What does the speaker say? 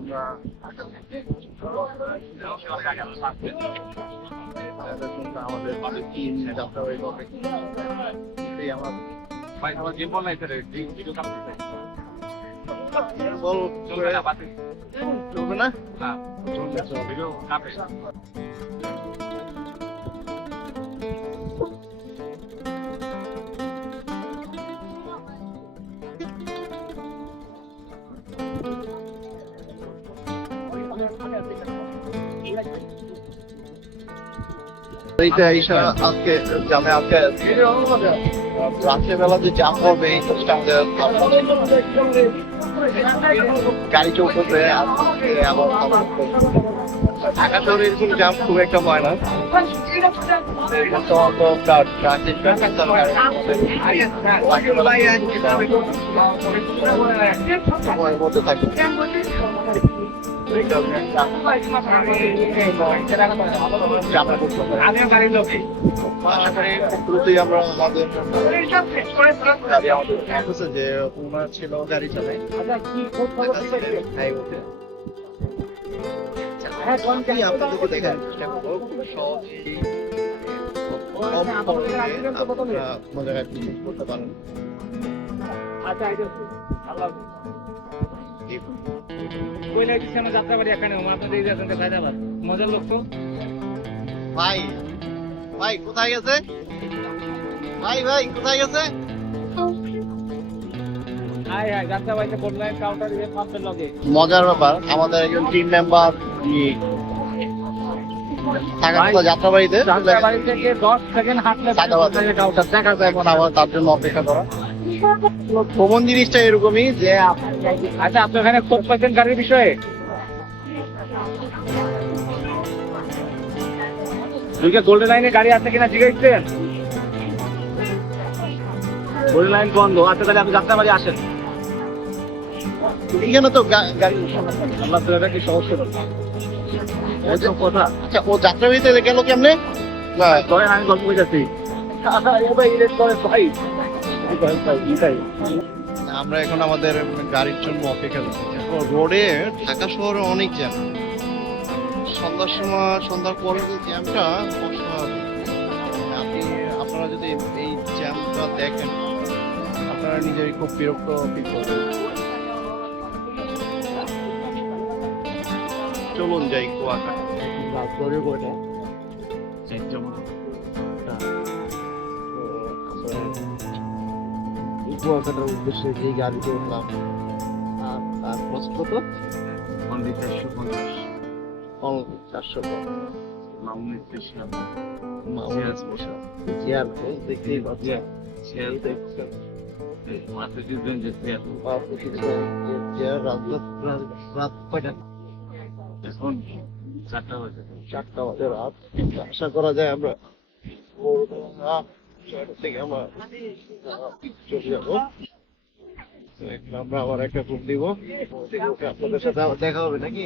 আমরা আমাদের টিম যাত্রাবাড়ি হবে আমার ভাই আমার গেম বল নাই স্যার ভিডিও কাটতে বল চলবে না বাতি চলবে না হ্যাঁ চলবে ভিডিও কাটে এইটা ঈশা আজকে জামে আজকে রাত্রেবেলা যে জাম হবে এই জিনিসটা আমাদের গাড়ি চলতেছে আজকে আবার ঢাকা শহরে এরকম জাম খুব একটা হয় না সময়ের মধ্যে থাকে যে ওনার ছিল গাড়ি চালায় আপনাদেরকে দেখার চেষ্টা করবো মজা করতে পারেন যাত্রাবাড়ি এখানে আপনাদের মজার লোক তো ভাই ভাই কোথায় গেছে ভাই ভাই কোথায় গেছে যাত্রাবাড়িতে বললেন কাউন্টার পাম্পের লগে মজার ব্যাপার আমাদের একজন টিম মেম্বার যাত্রাবাড়িতে যাত্রাবাড়ি থেকে 10 সেকেন্ড হাঁটলে কাউন্টার দেখা যায় এখন আবার তার জন্য অপেক্ষা করা ভ্রমণ জিনিসটা এরকমই যে আচ্ছা আপনি ওখানে খোঁজ পাইছেন গাড়ির বিষয়ে দুইটা গোল্ডেন লাইনে গাড়ি আছে কিনা জিজ্ঞাসছেন গোল্ডেন লাইন বন্ধ আচ্ছা তাহলে আপনি যাত্রাবাড়ি আসেন এখানে তো গাড়ি আল্লাহ তো এটা কি সমস্যা কথা আচ্ছা ও যাত্রাবাড়িতে গেল কেমনে ধরেন আমি গল্প করতেছি আমরা এখন আমাদের গাড়ির জন্য অপেক্ষা করছি রোডে ঢাকা শহরে অনেক জ্যাম সন্ধ্যার সময় সন্ধ্যার পরে যে জ্যামটা আপনারা যদি এই জ্যামটা দেখেন আপনারা নিজেরই খুব বিরক্ত ফিল করবেন চলুন যাই কুয়াকাটা কুয়াকাটার উদ্দেশ্যে যে গাড়িতে উঠলাম আর কষ্ট কত 450 দেখতেই পাচ্ছি রাত কয়টা এখন 4টা বাজে রাত আশা করা যায় আমরা থেকে আমরা চলে যাবো আমরা আবার একটা গ্রুপ দিব আপনাদের সাথে দেখা হবে নাকি